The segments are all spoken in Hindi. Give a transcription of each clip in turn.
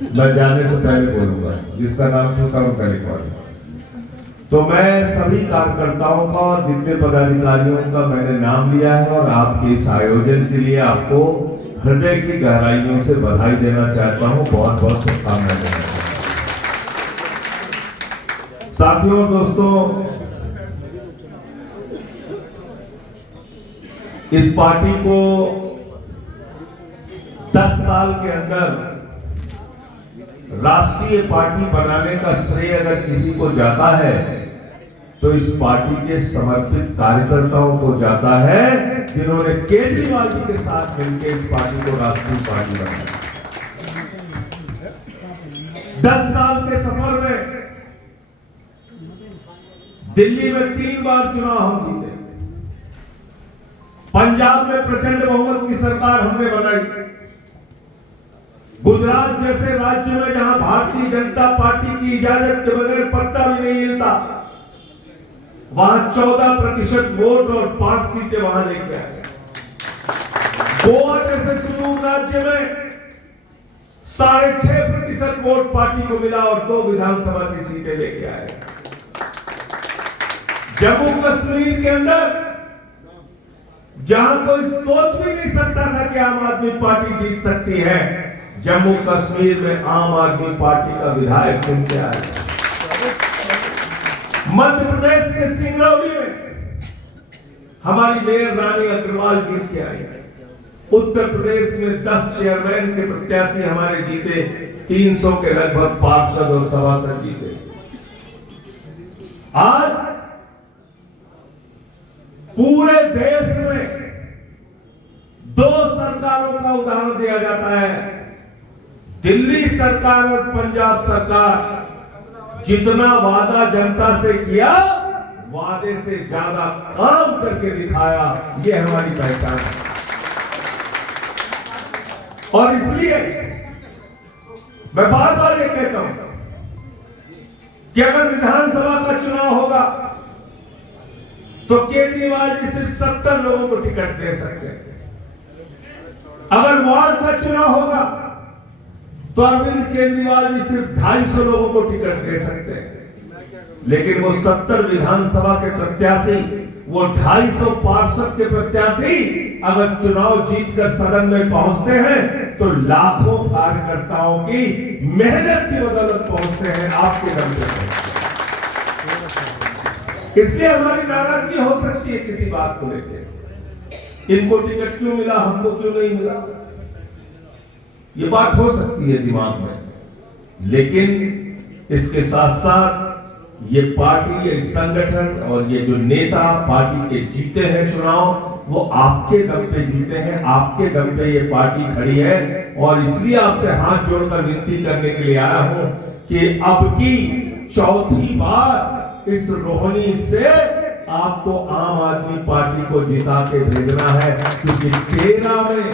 मैं जाने से पहले बोलूंगा, जिसका नाम सुनता हूं पहले कौन। तो मैं सभी कार्यकर्ताओं का और जितने पदाधिकारियों का मैंने नाम लिया है और आपके इस आयोजन के लिए आपको हृदय की गहराइयों से बधाई देना चाहता हूं, बहुत बहुत शुभकामनाएं देना चाहता हूं। साथियों, दोस्तों, इस पार्टी को 10 साल के अंदर राष्ट्रीय पार्टी बनाने का श्रेय अगर किसी को जाता है तो इस पार्टी के समर्पित कार्यकर्ताओं को जाता है, जिन्होंने केजरीवाल जी के साथ मिलकर इस पार्टी को राष्ट्रीय पार्टी बनाया। 10 साल के सफर में दिल्ली में 3 बार चुनाव हम जीते, पंजाब में प्रचंड बहुमत की सरकार हमने बनाई, गुजरात जैसे राज्य में जहां भारतीय जनता पार्टी की इजाजत के बगैर पत्ता भी नहीं हिलता, वहां 14% वोट और 5 सीटें वहां लेके आए। गोवा जैसे सुदूर राज्य में 6.5% वोट पार्टी को मिला और 2 विधानसभा की सीटें लेके आए। जम्मू कश्मीर के अंदर जहां कोई सोच भी नहीं सकता था कि आम आदमी पार्टी जीत सकती है, जम्मू कश्मीर में आम आदमी पार्टी का विधायक चुन के आया। मध्य प्रदेश के सिंगरौली में हमारी मेयर रानी अग्रवाल जीत के आई। उत्तर प्रदेश में 10 चेयरमैन के प्रत्याशी हमारे जीते, 300 के लगभग पार्षद और सभासद जीते। आज पूरे देश में 2 सरकारों का उदाहरण दिया जाता है, दिल्ली सरकार और पंजाब सरकार। जितना वादा जनता से किया, वादे से ज्यादा काम करके दिखाया, ये हमारी पहचान है। और इसलिए मैं बार बार ये कहता हूं कि अगर विधानसभा का चुनाव होगा तो केजरीवाल जी सिर्फ 70 लोगों को टिकट दे सकते हैं। अगर वार्ड का चुनाव होगा तो अरविंद केजरीवाल जी सिर्फ 250 लोगों को टिकट दे सकते हैं। लेकिन वो 70 विधानसभा के प्रत्याशी, वो 250 पार्षद के प्रत्याशी अगर चुनाव जीतकर सदन में पहुंचते हैं तो लाखों कार्यकर्ताओं की मेहनत की बदौलत पहुंचते हैं, आपके दम पे। इसलिए हमारी नाराजगी हो सकती है किसी बात को लेकर, इनको टिकट क्यों मिला, हमको क्यों नहीं मिला, ये बात हो सकती है दिमाग में। लेकिन इसके साथ साथ ये पार्टी, ये संगठन और ये जो नेता पार्टी के जीते हैं चुनाव, वो आपके दम पे जीते हैं, आपके दम पे ये पार्टी खड़ी है। और इसलिए आपसे हाथ जोड़कर विनती करने के लिए आया हूं कि अब की 4थी बार इस रोहिणी से आपको आम आदमी पार्टी को जिता के भेजना है, क्योंकि 13 में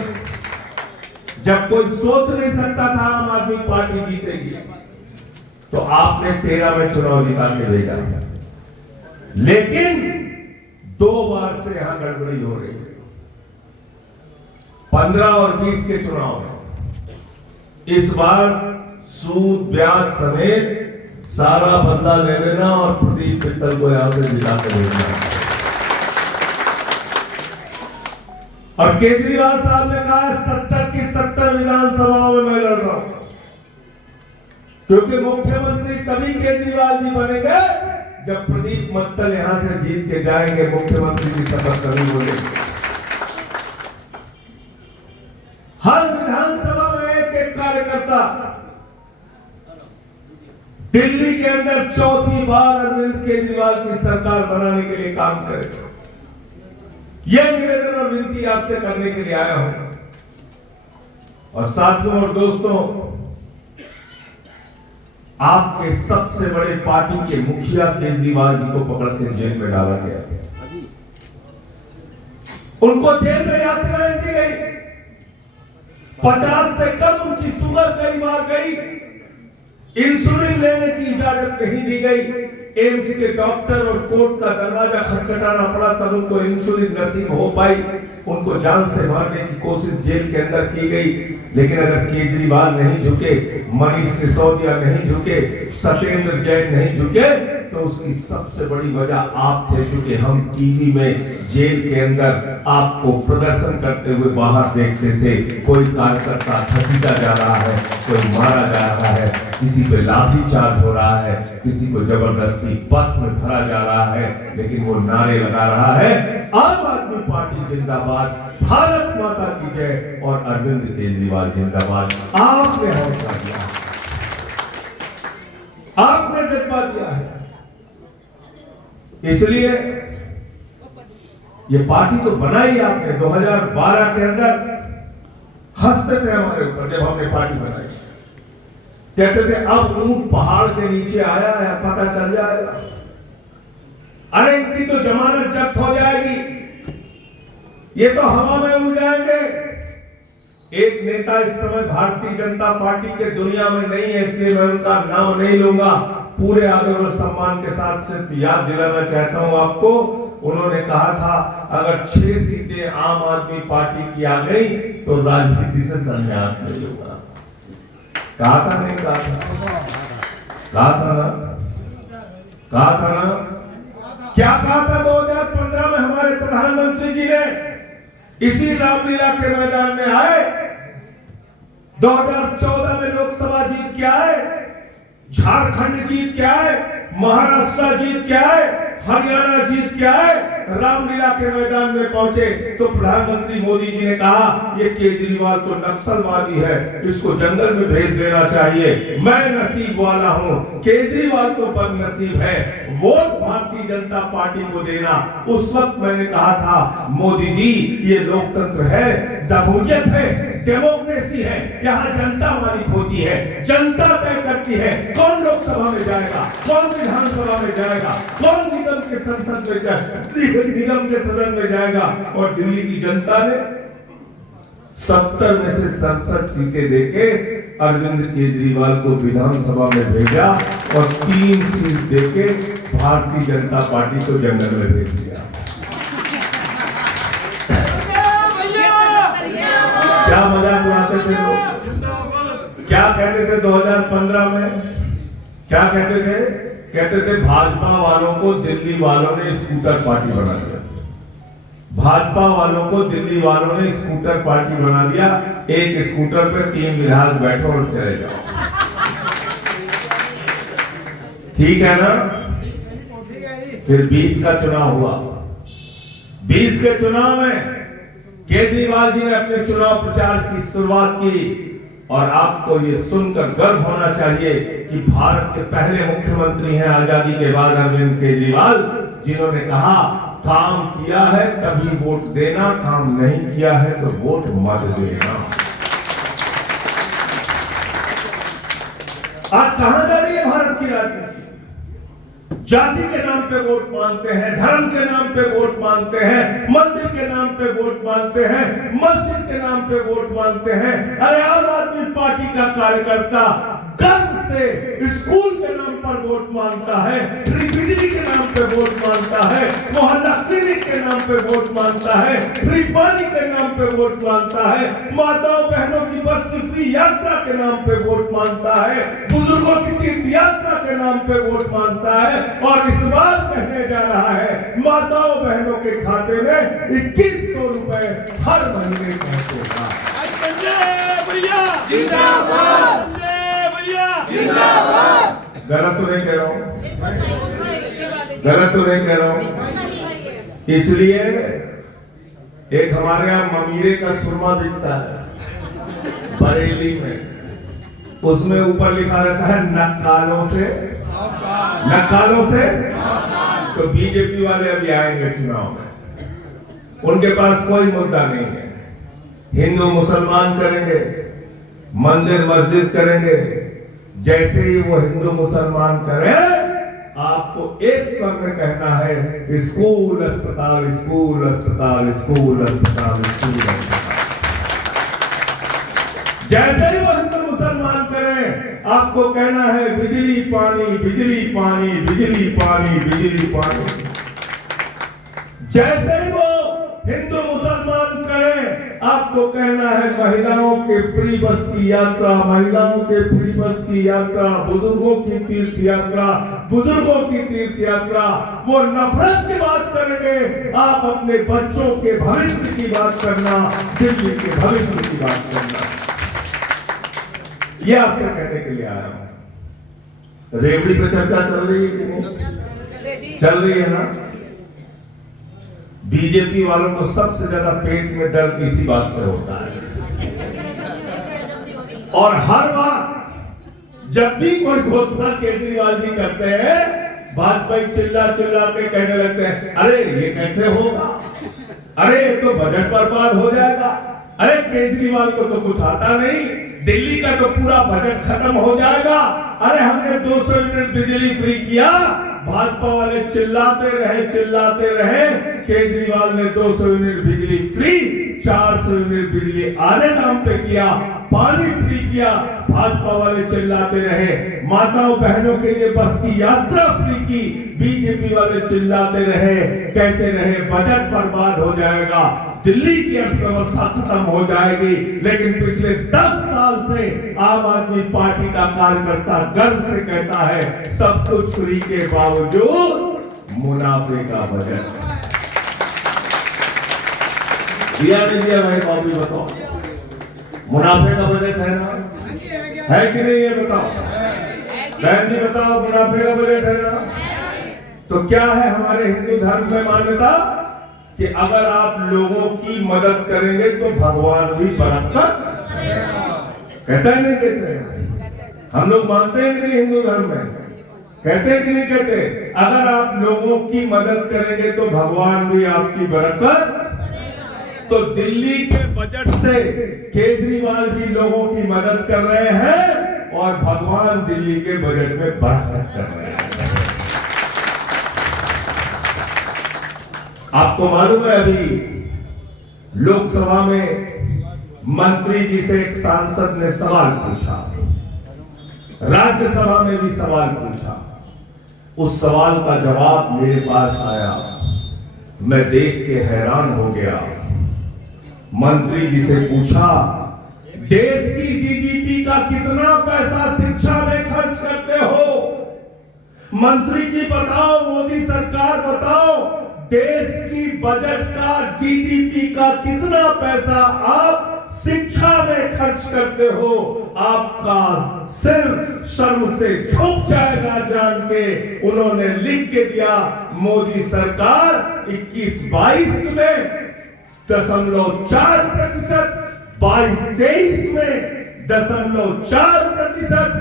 जब कोई सोच नहीं सकता था आम आदमी पार्टी जीतेगी, तो आपने 13 में चुनाव जिता के भेजा। लेकिन 2 बार से यहां गड़बड़ी हो रही है। 15 और 20 के चुनाव में इस बार सूद ब्याज समेत सारा बदला ले लेना और प्रदीप मित्तल को यहां से जिता के भेजना। और केजरीवाल साहब ने कहा 70 की 70 विधानसभाओं में मैं लड़ रहा हूं, क्योंकि मुख्यमंत्री तभी केजरीवाल जी बनेंगे जब प्रदीप मित्तल यहां से जीत के जाएंगे, मुख्यमंत्री की शपथ तभी बोलेंगे। हर विधानसभा में एक कार्यकर्ता दिल्ली के अंदर 4थी बार अरविंद केजरीवाल की सरकार बनाने के लिए काम करेगा। यह निवेदन और विनती आपसे करने के लिए आया हूं। और साथियों और दोस्तों, आपके सबसे बड़े पार्टी के मुखिया केजरीवाल जी को पकड़ के जेल में डाला गया। उनको जेल में यात्राएं दी गई, 50 से कम उनकी शुगर कई बार गई, इंसुलिन लेने की इजाजत नहीं दी गई, एम्स के डॉक्टर और कोर्ट का दरवाजा खटखटाना पड़ा, तब उनको इंसुलिन नसीब हो पाई, उनको जान से मारने की कोशिश जेल के अंदर की गई। लेकिन अगर केजरीवाल नहीं झुके, मनीष सिसोदिया नहीं झुके, सत्येंद्र जैन नहीं झुके, तो उसकी सबसे बड़ी वजह आप थे, क्योंकि हम टीवी में जेल के अंदर आपको प्रदर्शन करते हुए बाहर देखते थे। कोई कार्यकर्ता घसीटा जा रहा है, कोई मारा जा रहा है, किसी पे लाठीचार्ज हो रहा है, किसी को जबरदस्ती बस में भरा जा रहा है, लेकिन वो नारे लगा रहा है, आम आदमी पार्टी जिंदाबाद, भारत माता की जय और अरविंद केजरीवाल जिंदाबाद। आपने हौसला दिया, आपने जज्बा दिया है, इसलिए ये पार्टी तो बनाई आपने। 2012 के अंदर हंसते थे हमारे ऊपर जब हमने पार्टी बनाई, कहते थे अब ऊंट पहाड़ के नीचे आया है, पता चल जाएगा, अरे इनकी तो जमानत जब्त हो जाएगी, ये तो हवा में उड़ जाएंगे। एक नेता इस समय भारतीय जनता पार्टी के दुनिया में नहीं है, इसलिए मैं उनका नाम नहीं लूंगा, पूरे आदर और सम्मान के साथ सिर्फ याद दिलाना चाहता हूं आपको। उन्होंने कहा था अगर 6 सीटें आम आदमी पार्टी की आ गई तो राजनीति से संन्यास ले लूंगा। कहा था नहीं कहा था? कहा था ना? कहा था ना? क्या कहा था 2015 में हमारे प्रधानमंत्री जी ने? इसी रामलीला के मैदान में आए, 2014 में लोकसभा जीत के आए, झारखंड जीत के आए, महाराष्ट्र जीत के आए, हरियाणा जीत के आए, रामलीला के मैदान में पहुंचे तो प्रधानमंत्री मोदी जी ने कहा ये केजरीवाल तो नक्सलवादी है, इसको जंगल में भेज देना चाहिए। मैं नसीब वाला हूं, केजरीवाल तो बदनसीब है, वोट भारतीय जनता पार्टी को देना। उस वक्त मैंने कहा था मोदी जी ये लोकतंत्र है, जमहूरियत है, डेमोक्रेसी है, यहाँ जनता मालिक होती है, जनता तय करती है कौन लोकसभा में जाएगा, कौन विधानसभा में जाएगा, कौन निगम के संसद में जाएगा, निगम के सदन में जाएगा। और दिल्ली की जनता ने 70 में से 67 सीटें देके अरविंद केजरीवाल को विधानसभा में भेजा और 3 सीट देके भारतीय जनता पार्टी को जंगल में भेज दिया। क्या मजाक उड़ाते थे लोग? क्या कहते थे 2015 में? क्या कहते थे? कहते थे भाजपा वालों को दिल्ली वालों ने स्कूटर पार्टी बना दिया, भाजपा वालों को दिल्ली वालों ने स्कूटर पार्टी बना दिया, एक स्कूटर पे 3 विधायक बैठो और चले जाओ। ठीक है ना? फिर 20 का चुनाव हुआ, 20 के चुनाव में केजरीवाल जी ने अपने चुनाव प्रचार की शुरुआत की, और आपको ये सुनकर गर्व होना चाहिए कि भारत के पहले मुख्यमंत्री हैं आजादी के बाद अरविंद केजरीवाल, जिन्होंने कहा काम किया है तभी वोट देना, काम नहीं किया है तो वोट मत देना। आज कहां जा रही है भारत की राजनीति? जाति के नाम पे वोट मांगते हैं, धर्म के नाम पे वोट मांगते हैं, मंदिर के नाम पे वोट मांगते हैं, मस्जिद के नाम पे वोट मांगते हैं। अरे आम आदमी पार्टी का कार्यकर्ता गर्व से स्कूल के नाम पर वोट मांगता है, बिजली के नाम पे वोट मांगता है, मोहल्ला क्लिनिक के नाम पे वोट मांगता है, फ्री पानी के नाम पे वोट मांगता है, माताओं बहनों की बस की फ्री यात्रा के नाम पे वोट मांगता है, बुजुर्गों की तीर्थ यात्रा के नाम पे वोट मांगता है, और इस बार कहने जा रहा है माताओं बहनों के खाते में 2100 रुपए हर महीने पहुंचेगा। गलत तो नहीं कह रहा हूं? गलत तो नहीं कह रहा हूं? इसलिए एक हमारे यहाँ ममीरे का सुरमा बिकता है बरेली में, उसमें ऊपर लिखा रहता है नक्कालों से, नक्कालों से। तो बीजेपी वाले अभी आएंगे चुनाव में, उनके पास कोई मुद्दा नहीं है, हिंदू मुसलमान करेंगे, मंदिर मस्जिद करेंगे, जैसे ही वो हिंदू मुसलमान करें आपको एक स्वर में कहना है स्कूल अस्पताल, स्कूल अस्पताल, स्कूल अस्पताल, स्कूल अस्पताल। जैसे ही वो हिंदू मुसलमान करें आपको कहना है बिजली पानी, बिजली पानी, बिजली पानी, बिजली पानी। जैसे ही वो हिंदू मुसलमान करें, आपको कहना है महिलाओं के फ्री बस की यात्रा, महिलाओं के फ्री बस की यात्रा, बुजुर्गों की तीर्थ यात्रा, बुजुर्गों की तीर्थ यात्रा। वो नफरत की बात करेंगे, आप अपने बच्चों के भविष्य की बात करना, दिल्ली के भविष्य की बात करना। ये आपसे कहने के लिए आया हूं। रेवड़ी पे चर्चा चल रही है कि नहीं? चल रही है ना? बीजेपी वालों को सबसे ज्यादा पेट में दर्द इसी बात से होता है। और हर बार जब भी कोई घोषणा केजरीवाल जी करते हैं, भाजपा चिल्ला चिल्ला के कहने लगते हैं, अरे ये कैसे होगा, अरे ये तो बजट बर्बाद हो जाएगा, अरे केजरीवाल को तो कुछ आता नहीं, दिल्ली का तो पूरा बजट खत्म हो जाएगा, अरे हमने 200 यूनिट बिजली फ्री किया। भाजपा वाले चिल्लाते रहे, केजरीवाल ने 200 यूनिट बिजली फ्री, 400 यूनिट बिजली आधे दाम पे किया, पानी फ्री किया। भाजपा वाले चिल्लाते रहे, माताओं बहनों के लिए बस की यात्रा फ्री की, बीजेपी वाले चिल्लाते रहे, कहते रहे बजट बर्बाद हो जाएगा, दिल्ली की अर्थव्यवस्था खत्म हो जाएगी। लेकिन पिछले 10 साल से आम आदमी पार्टी का कार्यकर्ता गर्व से कहता है, सब कुछ फ्री के बावजूद मुनाफे का बजट दिया नहीं दिया। भाई बाबू बताओ, मुनाफे का बजट है ना, है कि नहीं? ये बताओ बहन जी, बताओ मुनाफे का बजट है ना? तो क्या है हमारे हिंदू धर्म में मान्यता कि अगर आप लोगों की मदद करेंगे तो भगवान भी बरकत कहता है, नहीं कहते? हम लोग मानते हैं कि नहीं हिंदू धर्म में? कहते हैं कि नहीं कहते? अगर आप लोगों की मदद करेंगे तो भगवान भी आपकी बरकत। तो दिल्ली के बजट से केजरीवाल जी लोगों की मदद कर रहे हैं और भगवान दिल्ली के बजट में बरकत कर रहे हैं। आपको मालूम है, अभी लोकसभा में मंत्री जी से एक सांसद ने सवाल पूछा, राज्यसभा में भी सवाल पूछा। उस सवाल का जवाब मेरे पास आया, मैं देख के हैरान हो गया। मंत्री जी से पूछा, देश की जीडीपी का कितना पैसा शिक्षा में खर्च करते हो? मंत्री जी बताओ, मोदी सरकार बताओ, देश की बजट का, जीडीपी का कितना पैसा आप शिक्षा में खर्च करते हो? आपका सिर शर्म से झुक जाएगा जान के। उन्होंने लिख के दिया, मोदी सरकार 21-22 में 0.4%, 22-23 में 0.4%,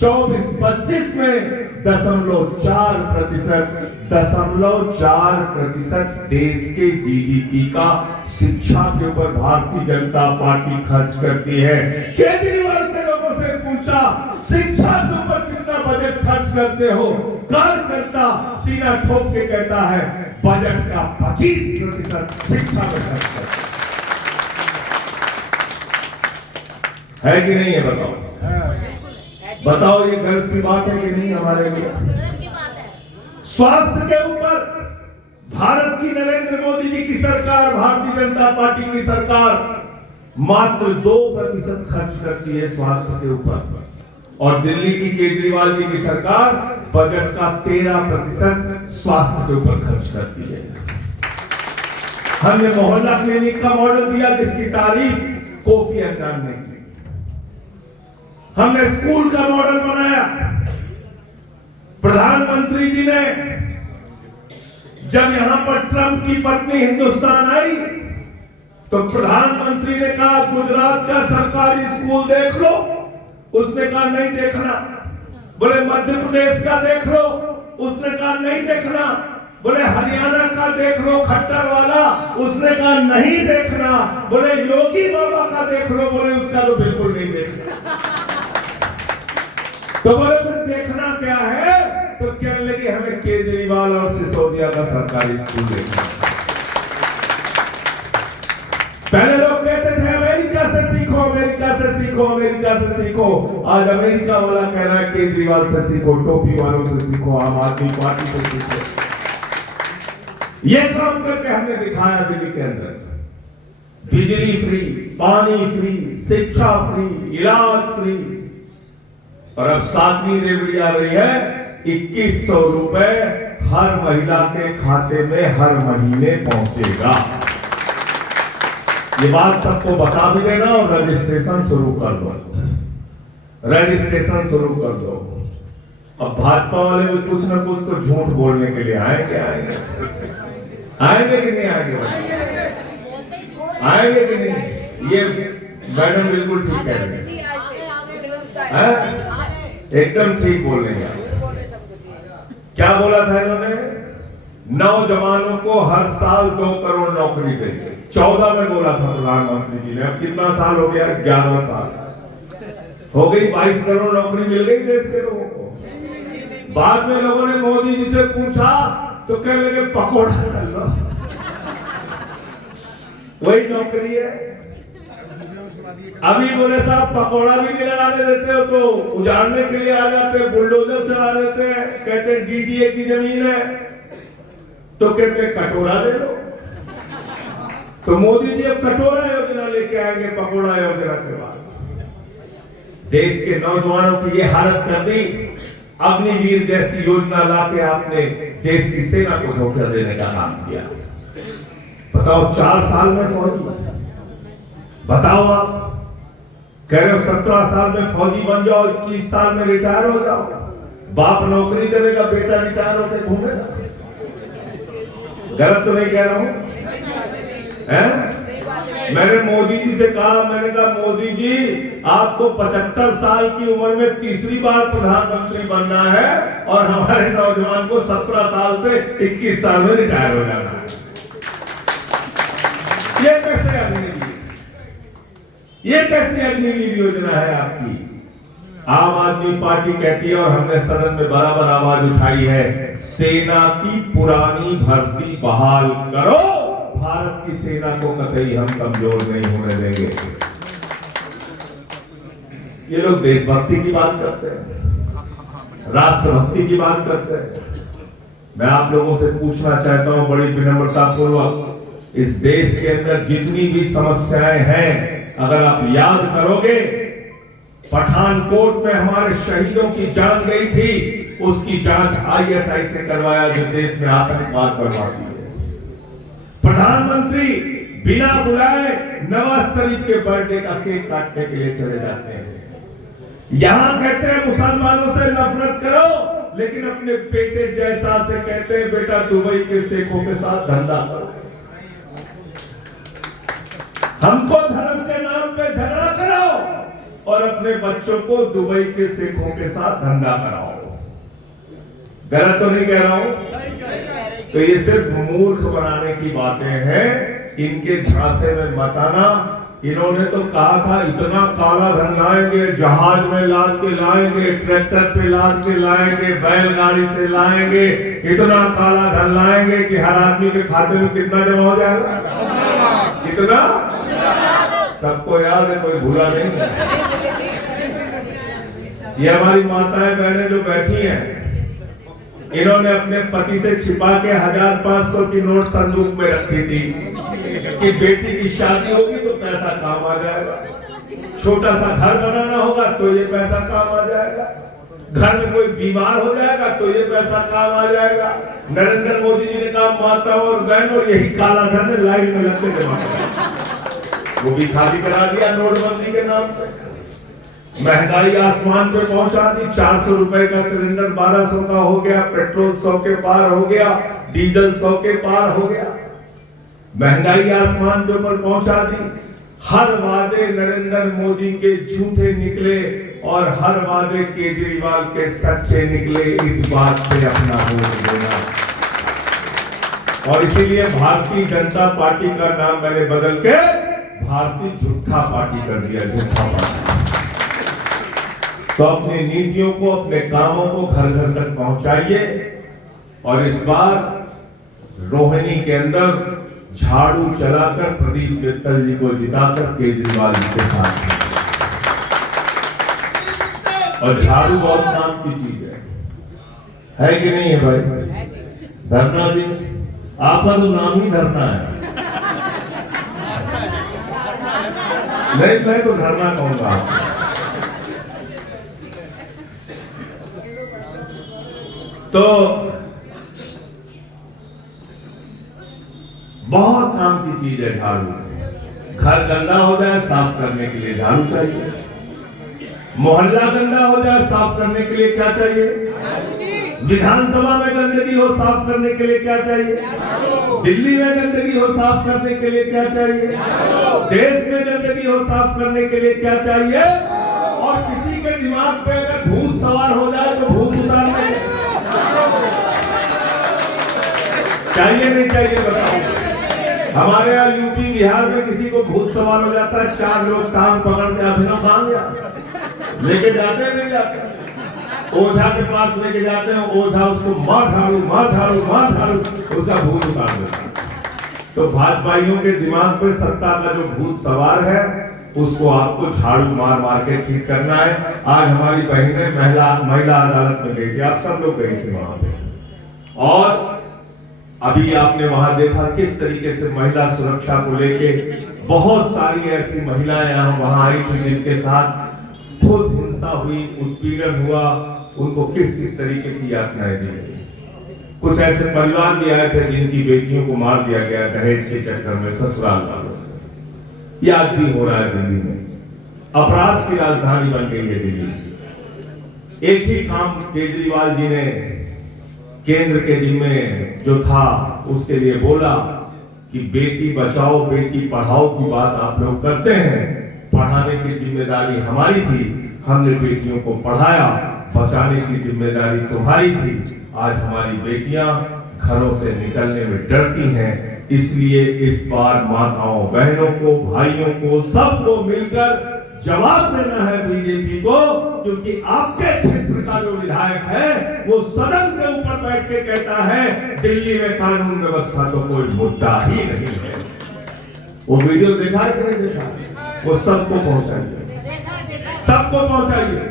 24-25 में 0.4%, 0.4% देश के जीडीपी का शिक्षा के ऊपर भारतीय जनता पार्टी खर्च करती है। केजरीवाल के लोगों से पूछा, शिक्षा के ऊपर कितना बजट खर्च करते हो? कार्यकर्ता सीना ठोक के कहता है, बजट का 25% शिक्षा में खर्च करते है कि नहीं है? बताओ बताओ, ये गर्व की बात है कि नहीं हमारे लिए? स्वास्थ्य के ऊपर भारत की नरेंद्र मोदी जी की सरकार, भारतीय जनता पार्टी की सरकार मात्र 2% खर्च करती है स्वास्थ्य के ऊपर, और दिल्ली की केजरीवाल जी की सरकार बजट का 13% स्वास्थ्य के ऊपर खर्च करती है। हमने मोहल्ला क्लिनिक का मॉडल दिया जिसकी तारीफ कोफी अन्नान ने की। हमने स्कूल का मॉडल बनाया। प्रधानमंत्री जी ने जब यहां पर ट्रंप की पत्नी हिंदुस्तान आई तो प्रधानमंत्री ने कहा, गुजरात का सरकारी स्कूल देख लो। उसने कहा नहीं देखना। बोले मध्य प्रदेश का देख लो। उसने कहा नहीं देखना। बोले हरियाणा का देख लो खट्टर वाला। उसने कहा नहीं देखना। बोले योगी बाबा का देख लो। बोले उसका तो बिल्कुल नहीं देखना। तो बोले फिर देखना क्या है? तो कहने लगे हमें केजरीवाल और सिसोदिया का सरकारी स्कूल देखना। पहले लोग कहते थे अमेरिका से सीखो, अमेरिका से सीखो, अमेरिका से सीखो। आज अमेरिका वाला कह रहा है केजरीवाल से सीखो, टोपी वालों से सीखो, आम आदमी पार्टी से सीखो। ये काम करके हमने दिखाया दिल्ली के अंदर बिजली फ्री, पानी फ्री, शिक्षा फ्री, इलाज फ्री। और अब 7वीं रेवड़ी आ रही है, 2100 रुपए हर महिला के खाते में हर महीने पहुंचेगा। ये बात सबको बता भी देना और रजिस्ट्रेशन शुरू कर दो, रजिस्ट्रेशन शुरू कर दो। अब भाजपा वाले भी कुछ ना कुछ तो झूठ बोलने के लिए आएंगे, आएंगे कि नहीं आएंगे? आएंगे कि नहीं? ये मैडम बिल्कुल ठीक कह रही है, एकदम ठीक बोल रही है। क्या बोला था इन्होंने? नौजवानों को हर साल 2 करोड़ नौकरी देंगे। 14 में बोला था प्रधानमंत्री जी ने। अब कितना साल हो गया? 11 साल हो गई। 22 करोड़ नौकरी मिल गई देश के लोगों को। बाद में लोगों ने मोदी जी से पूछा तो कहने लगे पकौड़ा कर लो, वही नौकरी है। अभी बोले साहब पकौड़ा भी नहीं लगाने देते हो तो उजाड़ने के लिए आ जाते, बुलडोजर चला देते हैं, कहते डीडीए की जमीन है तो कहते कटोरा ले लो। तो मोदी जी अब कटोरा योजना लेके आएंगे पकौड़ा योजना के बाद। देश के नौजवानों की ये हालत कर दी। अग्निवीर जैसी योजना लाके आपने देश की सेना को धोखा देने का काम किया। बताओ 4 साल में फौजी, बताओ आप कह रहे हो 17 साल में फौजी बन जाओ, 21 साल में रिटायर हो जाओ। बाप नौकरी करेगा, बेटा रिटायर होकर घूमेगा। गलत तो नहीं कह रहा हूं? मैंने मोदी जी से कहा, मैंने कहा मोदी जी आपको 75 साल की उम्र में तीसरी बार प्रधानमंत्री बनना है और हमारे नौजवान को 17 साल से 21 साल में रिटायर हो जाना है। ये कैसे अग्निवीर, ये कैसी अग्निवीर योजना है आपकी? आम आदमी पार्टी कहती है और हमने सदन में बराबर आवाज उठाई है, सेना की पुरानी भर्ती बहाल करो। भारत की सेना को कतई हम कमजोर नहीं होने देंगे। ये लोग देशभक्ति की बात करते हैं, राष्ट्रभक्ति की बात करते हैं। मैं आप लोगों से पूछना चाहता हूं बड़ी विनम्रता पूर्वक, इस देश के अंदर जितनी भी समस्याएं हैं अगर आप याद करोगे, पठानकोट में हमारे शहीदों की जान गई थी, उसकी जांच आईएसआई से करवाया जो देश में आतंकवाद करवाती है। प्रधानमंत्री बिना बुलाए नवाज शरीफ के बर्थडे का केक काटने के लिए चले जाते हैं। यहां कहते हैं मुसलमानों से नफरत करो, लेकिन अपने बेटे जैसा से कहते हैं बेटा दुबई के शेखों के साथ धंधा करो। हमको धर्म के नाम पे झगड़ा कराओ और अपने बच्चों को दुबई के शेखों के साथ धंधा कराओ। गलत तो नहीं कह रहा हूं? तो ये सिर्फ मूर्ख बनाने की बातें हैं, इनके झांसे में मत आना। इन्होंने तो कहा था इतना काला धन लाएंगे, जहाज में लाद के लाएंगे, ट्रैक्टर पे लाद के लाएंगे, बैलगाड़ी से लाएंगे, इतना काला धन लाएंगे कि हर आदमी के खाते में कितना जमा हो जाएगा? कितना? सबको याद है, कोई भूला नहीं। ये हमारी माताएं बहनें जो बैठी हैं, इन्होंने अपने पति से छिपा के 1500 की नोट संदूक में रखी थी कि बेटी की शादी होगी तो पैसा काम आ जाएगा, छोटा सा घर बनाना होगा तो ये पैसा काम आ जाएगा, घर में कोई बीमार हो जाएगा तो ये पैसा काम आ जाएगा। नरेंद्र मोदी जी ने कहा माताओं और बहनों यही काला धन लाइन में लगते जमा, वो भी खाली करा दिया नोटबंदी के नाम पे। महंगाई आसमान पे पहुंचा दी। 400 रुपए का सिलेंडर 1200 का हो गया, पेट्रोल 100 के पार हो गया, डीजल 100 के पार हो गया। महंगाई आसमान के ऊपर पहुंचा दी। हर वादे नरेंद्र मोदी के झूठे निकले और हर वादे केजरीवाल के सच्चे निकले। इस बात से अपना वोट देना। और इसीलिए भारतीय जनता पार्टी का नाम मैंने बदल के भारतीय झूठा पार्टी कर दिया, झूठा पार्टी। तो अपनी नीतियों को, अपने कामों को घर घर तक पहुंचाइए और इस बार रोहिणी के अंदर झाड़ू चलाकर प्रदीप मित्तल जी को जिताकर केजरीवाल जी के साथ और झाड़ू बहुत काम की चीज है कि नहीं है भाई? धरना जी, आपका तो नाम ही धरना है। नहीं मैं तो धरना कहूंगा। तो बहुत काम की चीज है झाड़ू। घर गंदा हो जाए साफ करने के लिए झाड़ू चाहिए, मोहल्ला गंदा हो जाए साफ करने के लिए क्या चाहिए? विधानसभा में गंदगी हो साफ करने के लिए क्या चाहिए? दिल्ली में गंदगी हो साफ करने के लिए क्या चाहिए? देश में गंदगी हो साफ करने के लिए क्या चाहिए? और किसी के दिमाग पे अगर भूत सवार हो जाए तो भूत उतारना चाहिए नहीं चाहिए बताओ? हमारे यहाँ यूपी बिहार में किसी को भूत सवार हो जाता है, 4 लोग टांग पकड़ के अभिनव भाग गया लेके जाते नहीं जाते, ओझा के पास लेके जाते हैं, ओझा उसको मार झाड़ू उसका भूत उतार देता। तो भाजपाइयों के दिमाग पे सत्ता का जो भूत सवार है उसको आपको झाड़ू मार मार के ठीक करना है। आज हमारी बहनें महिला अदालत में गई थी, आप सब लोग गए थे वहां पे, और अभी आपने वहां देखा किस तरीके से महिला सुरक्षा को लेके बहुत सारी ऐसी महिलाएं यहाँ वहां आई थी जिनके साथ खुद हिंसा हुई, उत्पीड़न हुआ, उनको किस किस तरीके की यातनाएं दी गई। कुछ ऐसे परिवार भी आए थे जिनकी बेटियों को मार दिया गया दहेज के चक्कर में ससुराल वालों। ये आज भी हो रहा है दिल्ली में, अपराध की राजधानी बन गई है दिल्ली। एक ही काम केजरीवाल जी ने केंद्र के जिम्मे जो था उसके लिए बोला कि बेटी बचाओ बेटी पढ़ाओ की बात आप लोग करते हैं, पढ़ाने की जिम्मेदारी हमारी थी, हमने बेटियों को पढ़ाया, बचाने की जिम्मेदारी तुम्हारी थी। आज हमारी बेटियां घरों से निकलने में डरती हैं, इसलिए इस बार माताओं बहनों को भाइयों को सबको मिलकर जवाब देना है बीजेपी को, क्योंकि आपके क्षेत्र का जो विधायक है वो सदन के ऊपर बैठ के कहता है दिल्ली में कानून व्यवस्था तो कोई मुद्दा ही नहीं है। वो वीडियो देखा है कि नहीं देखा? वो सबको पहुंचाइए, सबको पहुंचाइए,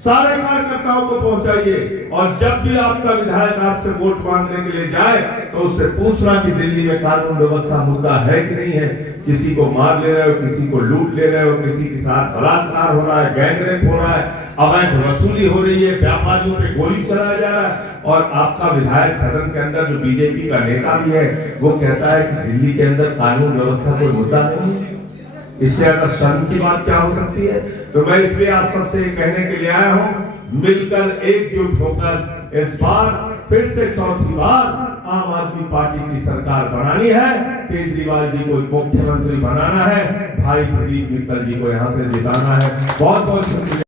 सारे कार्यकर्ताओं को पहुंचाइए। और जब भी आपका विधायक आपसे वोट मांगने के लिए जाए तो उससे पूछना कि दिल्ली में कानून व्यवस्था मुद्दा है कि नहीं है। किसी को मार ले रहे हो, किसी को लूट ले रहे हो, किसी के साथ बलात्कार हो रहा है, गैंगरेप हो रहा है, अवैध वसूली हो रही है, व्यापारियों पे गोली चलाया जा रहा है, और आपका विधायक सदन के अंदर जो बीजेपी का नेता भी है वो कहता है कि दिल्ली के अंदर कानून व्यवस्था कोई मुद्दा नहीं है। इससे ज्यादा शर्म की बात क्या हो सकती है? तो मैं इसलिए आप सबसे कहने के लिए आया हूं, मिलकर एकजुट होकर इस बार फिर से चौथी बार आम आदमी पार्टी की सरकार बनानी है, केजरीवाल जी को मुख्यमंत्री बनाना है, भाई प्रदीप मित्तल जी को यहां से जिताना है। बहुत बहुत शुक्रिया।